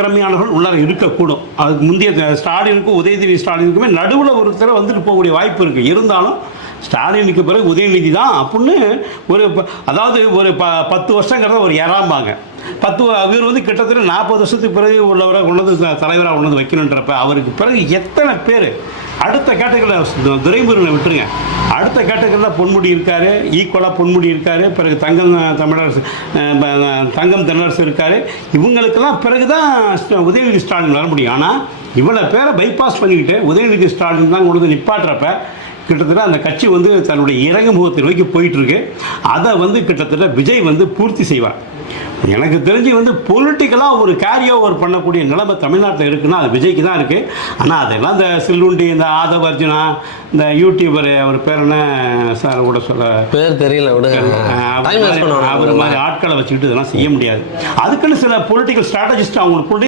திறமையானவர்கள் உள்ளார இருக்கக்கூடும். அதுக்கு முந்தைய ஸ்டாலினுக்கும் உதயநிதி ஸ்டாலினுக்குமே நடுவில் ஒருத்தர் வந்துட்டு போகக்கூடிய வாய்ப்பு இருக்குது. இருந்தாலும் ஸ்டாலினுக்கு பிறகு உதயநிதி தான் அப்படின்னு அதாவது ஒரு 10 வருஷங்கிறத ஒரு ஏறாம்பாங்க. இவர் வந்து கிட்டத்தட்ட 40 வருஷத்துக்கு பிறகு உள்ளவரை கொண்டு தலைவராக கொண்டு வந்து வைக்கணுன்றப்ப அவருக்கு பிறகு எத்தனை பேர் அடுத்த கேட்டகரியில் துரைமுருகனை விட்டுருங்க, அடுத்த கேட்டகரியில் பொன்முடி இருக்கார், ஈக்குவலாக பொன்முடி இருக்கார், பிறகு தங்கம் தென்னரசு இருக்கார். இவங்களுக்கெல்லாம் பிறகு தான் உதயநிதி ஸ்டாலின் வர முடியும். ஆனால் இவ்வளோ பேரை பைபாஸ் பண்ணிக்கிட்டு உதயநிதி ஸ்டாலின் தான் கொண்டு வந்து நிப்பாட்டுறப்ப கிட்டத்தட்ட அந்த கட்சி வந்து தன்னுடைய இறங்கு முகத்தை நோக்கி போயிட்டுருக்கு. அதை வந்து கிட்டத்தட்ட விஜய் வந்து பூர்த்தி செய்வார். எனக்கு தெரிஞ்சு வந்து பொலிட்டிக்கலாக ஒரு கேரி ஓவர் பண்ணக்கூடிய நிலைமை தமிழ்நாட்டில் இருக்குன்னா அது விஜய்க்கு தான் இருக்குது. ஆனால் அதெல்லாம் இந்த சில்லுண்டி, இந்த ஆதவ அர்ஜுனா, இந்த யூடியூபர் அவர் பேர் என்ன சார் கூட சொல்ல பேர் தெரியல, அவர் மாதிரி ஆட்களை வச்சுக்கிட்டு இதெல்லாம் செய்ய முடியாது. அதுக்குன்னு சில பொலிட்டிக்கல் ஸ்ட்ராட்டஜிஸ்ட் அவங்களுக்கு